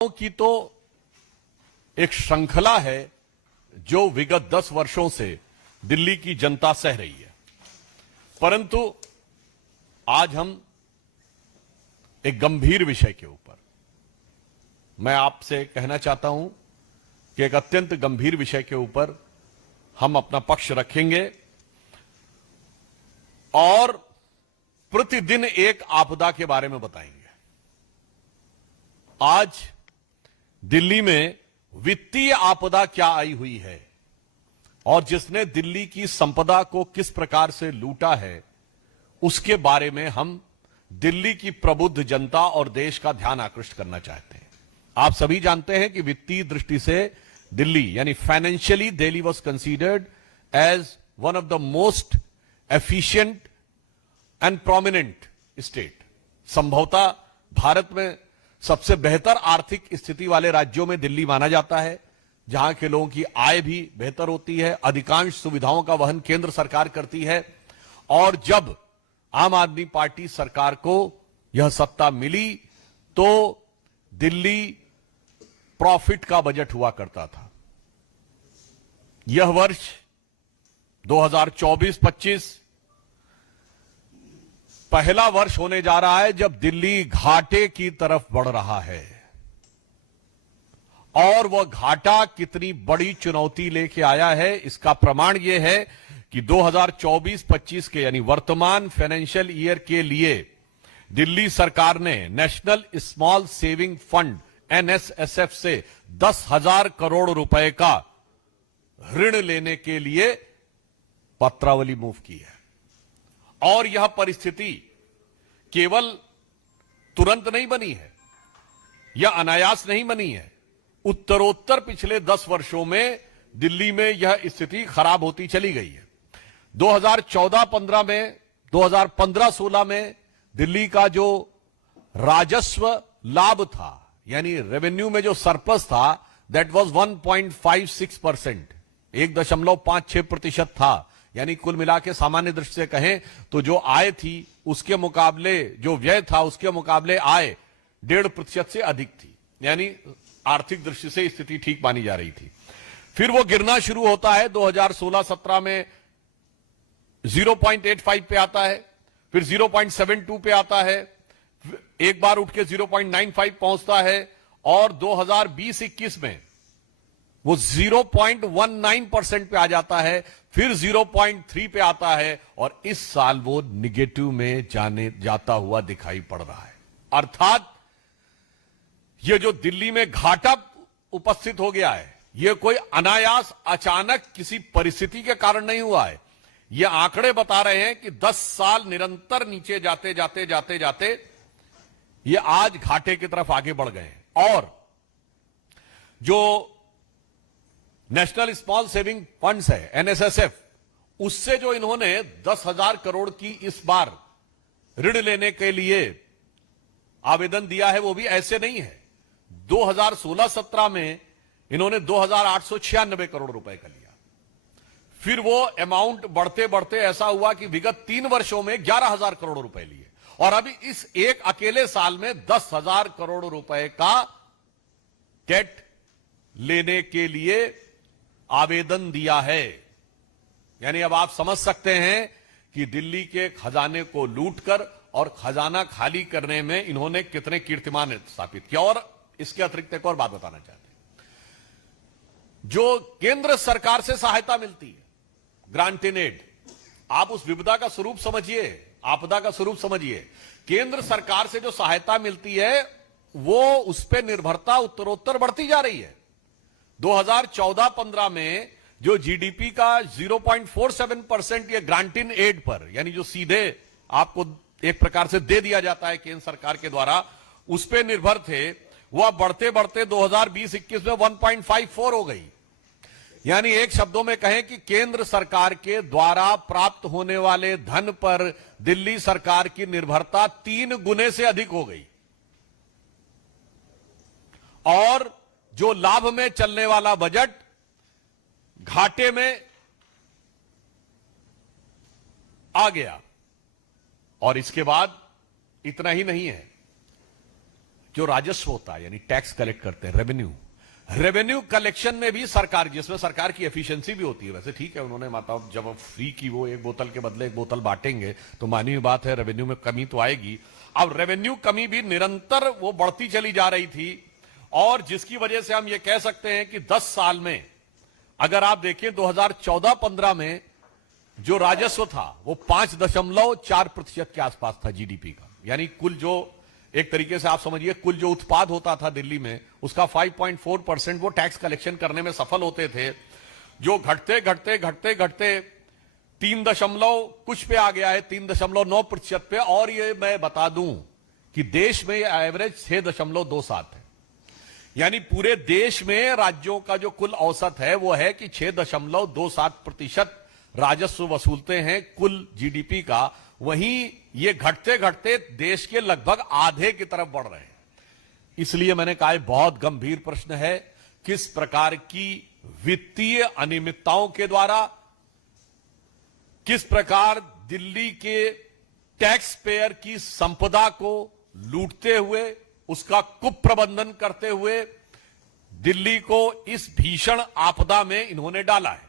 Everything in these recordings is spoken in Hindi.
की तो एक श्रृंखला है जो विगत 10 वर्षों से दिल्ली की जनता सह रही है। परंतु आज हम एक गंभीर विषय के ऊपर मैं आपसे कहना चाहता हूं कि एक अत्यंत गंभीर विषय के ऊपर हम अपना पक्ष रखेंगे और प्रतिदिन एक आपदा के बारे में बताएंगे। आज दिल्ली में वित्तीय आपदा क्या आई हुई है और जिसने दिल्ली की संपदा को किस प्रकार से लूटा है, उसके बारे में हम दिल्ली की प्रबुद्ध जनता और देश का ध्यान आकृष्ट करना चाहते हैं। आप सभी जानते हैं कि वित्तीय दृष्टि से दिल्ली यानी financially Delhi was considered as one of the most efficient and prominent state. संभवतः भारत में सबसे बेहतर आर्थिक स्थिति वाले राज्यों में दिल्ली माना जाता है, जहां के लोगों की आय भी बेहतर होती है, अधिकांश सुविधाओं का वहन केंद्र सरकार करती है। और जब आम आदमी पार्टी सरकार को यह सत्ता मिली तो दिल्ली प्रॉफिट का बजट हुआ करता था। यह वर्ष 2024-25 पहला वर्ष होने जा रहा है जब दिल्ली घाटे की तरफ बढ़ रहा है। और वह घाटा कितनी बड़ी चुनौती लेके आया है, इसका प्रमाण यह है कि 2024-25 के यानी वर्तमान फाइनेंशियल ईयर के लिए दिल्ली सरकार ने national small saving fund NSSF से 10,000 करोड़ रुपए का ऋण लेने के लिए पत्रावली मूव की है। और यह परिस्थिति केवल तुरंत नहीं बनी है, यह अनायास नहीं बनी है। उत्तरोत्तर पिछले 10 वर्षों में दिल्ली में यह स्थिति खराब होती चली गई है। 2014-15 में, 2015-16 में दिल्ली का जो राजस्व लाभ था यानी रेवेन्यू में जो सरप्लस था, दैट वाज 1.56%, 1.56% था। यानी कुल मिला के सामान्य दृष्टि से कहें तो जो आय थी उसके मुकाबले जो व्यय था उसके मुकाबले आय 1.5% से अधिक थी। यानी आर्थिक दृष्टि से स्थिति ठीक मानी जा रही थी। फिर वो गिरना शुरू होता है। 2016-17 में 0.85 पे आता है, फिर 0.72 पे आता है, एक बार उठ के 0.95 पहुंचता है और 2020-21 में वो 0.19% पे आ जाता है, फिर 0.3 पे आता है और इस साल वो निगेटिव में जाता हुआ दिखाई पड़ रहा है। अर्थात ये जो दिल्ली में घाटा उपस्थित हो गया है, ये कोई अनायास अचानक किसी परिस्थिति के कारण नहीं हुआ है। ये आंकड़े बता रहे हैं कि 10 साल निरंतर नीचे जाते जाते जाते जाते ये आज घाटे की तरफ आगे बढ़ गए हैं। और जो नेशनल स्मॉल सेविंग फंड्स है NSSF, उससे जो इन्होंने 10,000 करोड़ की इस बार ऋण लेने के लिए आवेदन दिया है, वो भी ऐसे नहीं है। 2016-17 में इन्होंने 2,896 करोड़ रुपए का लिया। फिर वो अमाउंट बढ़ते बढ़ते ऐसा हुआ कि विगत 3 वर्षों में 11,000 करोड़ रुपए लिए और अभी इस एक अकेले साल में 10,000 करोड़ रुपए का डेट लेने के लिए आवेदन दिया है। यानी अब आप समझ सकते हैं कि दिल्ली के खजाने को लूटकर और खजाना खाली करने में इन्होंने कितने कीर्तिमान स्थापित किया। और इसके अतिरिक्त एक और बात बताना चाहते हैं, जो केंद्र सरकार से सहायता मिलती है, ग्रांट इन एड, आप उस विपदा का स्वरूप समझिए, आपदा का स्वरूप समझिए। केंद्र सरकार से जो सहायता मिलती है वो उस पर निर्भरता उत्तरोत्तर बढ़ती जा रही है। 2014-15 में जो जीडीपी का 0.47% ये ग्रांट इन एड पर, यानी जो सीधे आपको एक प्रकार से दे दिया जाता है केंद्र सरकार के द्वारा, उस पर निर्भर थे, वह बढ़ते बढ़ते 2020-21 में 1.54 हो गई। यानी एक शब्दों में कहें कि केंद्र सरकार के द्वारा प्राप्त होने वाले धन पर दिल्ली सरकार की निर्भरता 3 गुने से अधिक हो गई। और जो लाभ में चलने वाला बजट घाटे में आ गया। और इसके बाद इतना ही नहीं है, जो राजस्व होता है, यानी टैक्स कलेक्ट करते हैं, रेवेन्यू कलेक्शन में भी सरकार, जिसमें सरकार की एफिशिएंसी भी होती है, वैसे ठीक है, उन्होंने मतलब जब फ्री की वो एक बोतल के बदले एक बोतल बांटेंगे तो मानी हुई बात है, रेवेन्यू में कमी तो आएगी। अब रेवेन्यू कमी भी निरंतर वो बढ़ती चली जा रही थी, और जिसकी वजह से हम ये कह सकते हैं कि 10 साल में अगर आप देखिए 2014-15 में जो राजस्व था वो 5.4% के आसपास था जीडीपी का, यानी कुल जो एक तरीके से आप समझिए कुल जो उत्पाद होता था दिल्ली में उसका 5.4% वो टैक्स कलेक्शन करने में सफल होते थे, जो घटते घटते घटते घटते 3 कुछ पे आ गया है, 3.9% पे। और ये मैं बता दूं कि देश में एवरेज 6.27 है, यानी पूरे देश में राज्यों का जो कुल औसत है वो है कि 6.27% राजस्व वसूलते हैं कुल जीडीपी का। वहीं ये घटते घटते देश के लगभग आधे की तरफ बढ़ रहे हैं। इसलिए मैंने कहा बहुत गंभीर प्रश्न है, किस प्रकार की वित्तीय अनियमितताओं के द्वारा, किस प्रकार दिल्ली के टैक्स पेयर की संपदा को लूटते हुए, उसका कुप्रबंधन करते हुए दिल्ली को इस भीषण आपदा में इन्होंने डाला है।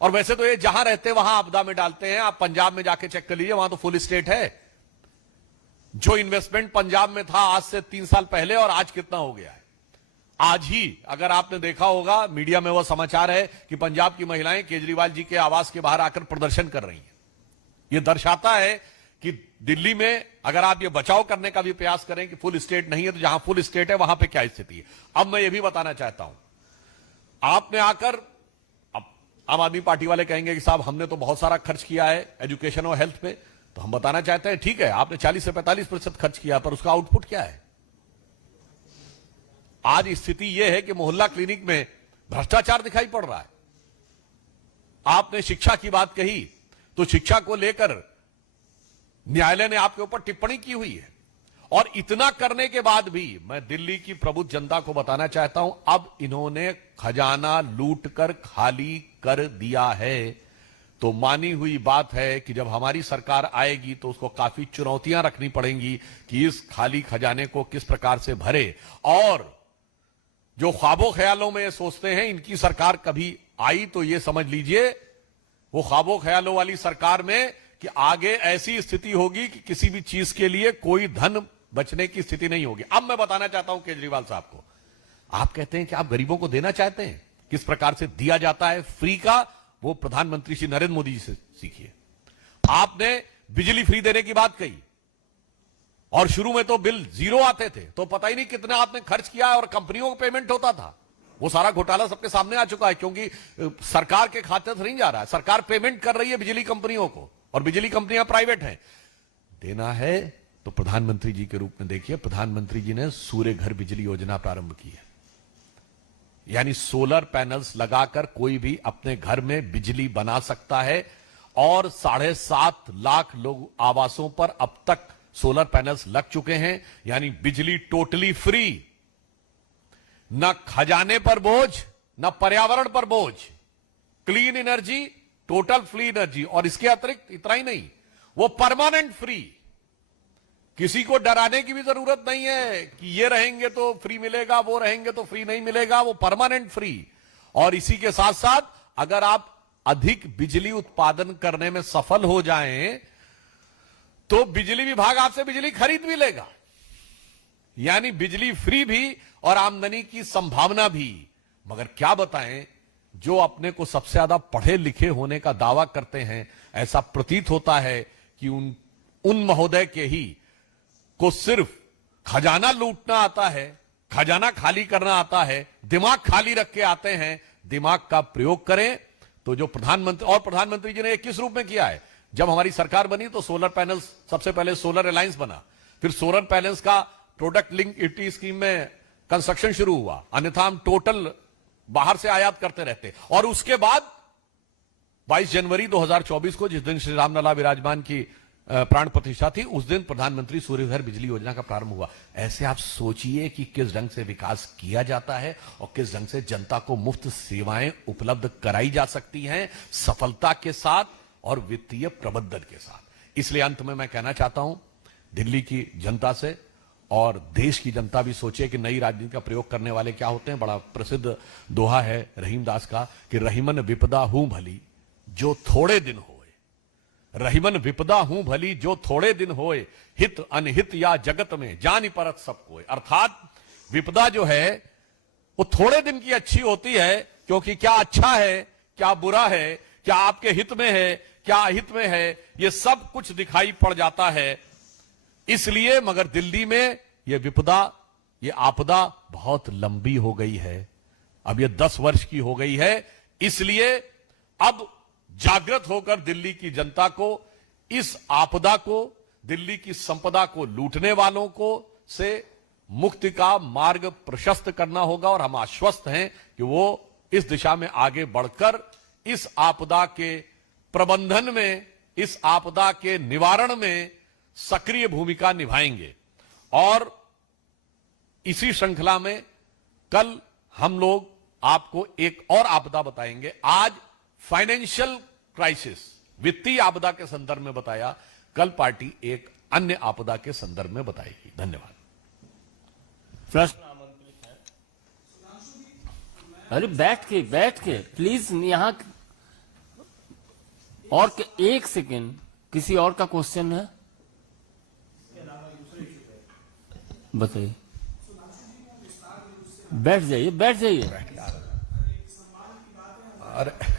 और वैसे तो ये जहां रहते वहां आपदा में डालते हैं। आप पंजाब में जाके चेक कर लीजिए, वहां तो फुल स्टेट है। जो इन्वेस्टमेंट पंजाब में था आज से 3 साल पहले और आज कितना हो गया है। आज ही अगर आपने देखा होगा मीडिया में वह समाचार है कि पंजाब की महिलाएं केजरीवाल जी के आवास के बाहर आकर प्रदर्शन कर रही हैं। यह दर्शाता है कि दिल्ली में अगर आप ये बचाव करने का भी प्रयास करें कि फुल स्टेट नहीं है, तो जहां फुल स्टेट है वहां पे क्या स्थिति है। अब मैं ये भी बताना चाहता हूं, आपने आकर, अब आम आदमी पार्टी वाले कहेंगे कि साहब हमने तो बहुत सारा खर्च किया है एजुकेशन और हेल्थ पे, तो हम बताना चाहते हैं ठीक है, आपने 40 से 45% खर्च किया, पर उसका आउटपुट क्या है। आज स्थिति यह है कि मोहल्ला क्लिनिक में भ्रष्टाचार दिखाई पड़ रहा है। आपने शिक्षा की बात कही, तो शिक्षा को लेकर न्यायालय ने आपके ऊपर टिप्पणी की हुई है। और इतना करने के बाद भी मैं दिल्ली की प्रबुद्ध जनता को बताना चाहता हूं, अब इन्होंने खजाना लूट कर खाली कर दिया है। तो मानी हुई बात है कि जब हमारी सरकार आएगी तो उसको काफी चुनौतियां रखनी पड़ेंगी कि इस खाली खजाने को किस प्रकार से भरे। और जो ख्वाबों ख्यालों में सोचते हैं इनकी सरकार कभी आई, तो ये समझ लीजिए वो ख्वाबों ख्यालों वाली सरकार में कि आगे ऐसी स्थिति होगी कि किसी भी चीज के लिए कोई धन बचने की स्थिति नहीं होगी। अब मैं बताना चाहता हूं केजरीवाल साहब को, आप कहते हैं कि आप गरीबों को देना चाहते हैं, किस प्रकार से दिया जाता है फ्री का, वो प्रधानमंत्री श्री नरेंद्र मोदी जी से सीखिए। आपने बिजली फ्री देने की बात कही और शुरू में तो बिल 0 आते थे, तो पता ही नहीं कितना आपने खर्च किया और कंपनियों को पेमेंट होता था। वो सारा घोटाला सबके सामने आ चुका है, क्योंकि सरकार के खाते से नहीं जा रहा है, सरकार पेमेंट कर रही है बिजली कंपनियों को, और बिजली कंपनियां प्राइवेट हैं। देना है तो प्रधानमंत्री जी के रूप में देखिए, प्रधानमंत्री जी ने सूर्य घर बिजली योजना प्रारंभ की है, यानी सोलर पैनल्स लगाकर कोई भी अपने घर में बिजली बना सकता है। और 7.5 लाख लोग आवासों पर अब तक सोलर पैनल्स लग चुके हैं, यानी बिजली टोटली फ्री, न खजाने पर बोझ, न पर्यावरण पर बोझ, clean energy, total free energy. और इसके अतिरिक्त इतना ही नहीं, वो परमानेंट फ्री, किसी को डराने की भी जरूरत नहीं है कि ये रहेंगे तो फ्री मिलेगा, वो रहेंगे तो फ्री नहीं मिलेगा, वो परमानेंट फ्री। और इसी के साथ साथ अगर आप अधिक बिजली उत्पादन करने में सफल हो जाएं तो बिजली विभाग आपसे बिजली खरीद भी लेगा, यानी बिजली फ्री भी और आमदनी की संभावना भी। मगर क्या बताएं, जो अपने को सबसे ज्यादा पढ़े लिखे होने का दावा करते हैं, ऐसा प्रतीत होता है कि उन महोदय के ही को सिर्फ खजाना लूटना आता है, खजाना खाली करना आता है, दिमाग खाली रख के आते हैं। दिमाग का प्रयोग करें तो जो प्रधानमंत्री जी ने किस रूप में किया है। जब हमारी सरकार बनी तो सोलर पैनल्स, सबसे पहले सोलर अलायंस बना, फिर सोलर पैनल्स का प्रोडक्ट लिंक इटी स्कीम में कंस्ट्रक्शन शुरू हुआ, अन्यथा हम टोटल बाहर से आयात करते रहते। और उसके बाद 22 जनवरी 2024 को, जिस दिन श्री रामलला विराजमान की प्राण प्रतिष्ठा थी, उस दिन प्रधानमंत्री सूर्य घर बिजली योजना का प्रारंभ हुआ। ऐसे आप सोचिए कि किस ढंग से विकास किया जाता है और किस ढंग से जनता को मुफ्त सेवाएं उपलब्ध कराई जा सकती हैं, सफलता के साथ और वित्तीय प्रबंधन के साथ। इसलिए अंत में मैं कहना चाहता हूं दिल्ली की जनता से और देश की जनता भी सोचे कि नई राजनीति का प्रयोग करने वाले क्या होते हैं। बड़ा प्रसिद्ध दोहा है रहीम दास का कि रहीमन विपदा हूं भली जो थोड़े दिन होए, रहीमन विपदा हूं भली जो थोड़े दिन होए, हित अनहित या जगत में जानि परत सब कोय। अर्थात विपदा जो है वो थोड़े दिन की अच्छी होती है, क्योंकि क्या अच्छा है क्या बुरा है, क्या आपके हित में है क्या अहित में है, ये सब कुछ दिखाई पड़ जाता है। इसलिए मगर दिल्ली में ये विपदा, ये आपदा बहुत लंबी हो गई है, अब ये 10 वर्ष की हो गई है। इसलिए अब जागृत होकर दिल्ली की जनता को इस आपदा को, दिल्ली की संपदा को लूटने वालों को से मुक्ति का मार्ग प्रशस्त करना होगा। और हम आश्वस्त हैं कि वो इस दिशा में आगे बढ़कर इस आपदा के प्रबंधन में, इस आपदा के निवारण में सक्रिय भूमिका निभाएंगे। और इसी श्रृंखला में कल हम लोग आपको एक और आपदा बताएंगे। आज फाइनेंशियल क्राइसिस, वित्तीय आपदा के संदर्भ में बताया, कल पार्टी एक अन्य आपदा के संदर्भ में बताएगी। धन्यवाद। प्रश्न आमंत्रित है। अरे बैठ के प्लीज यहां। और एक सेकेंड, किसी और का क्वेश्चन है? बताइए। बैठ जाइए। अरे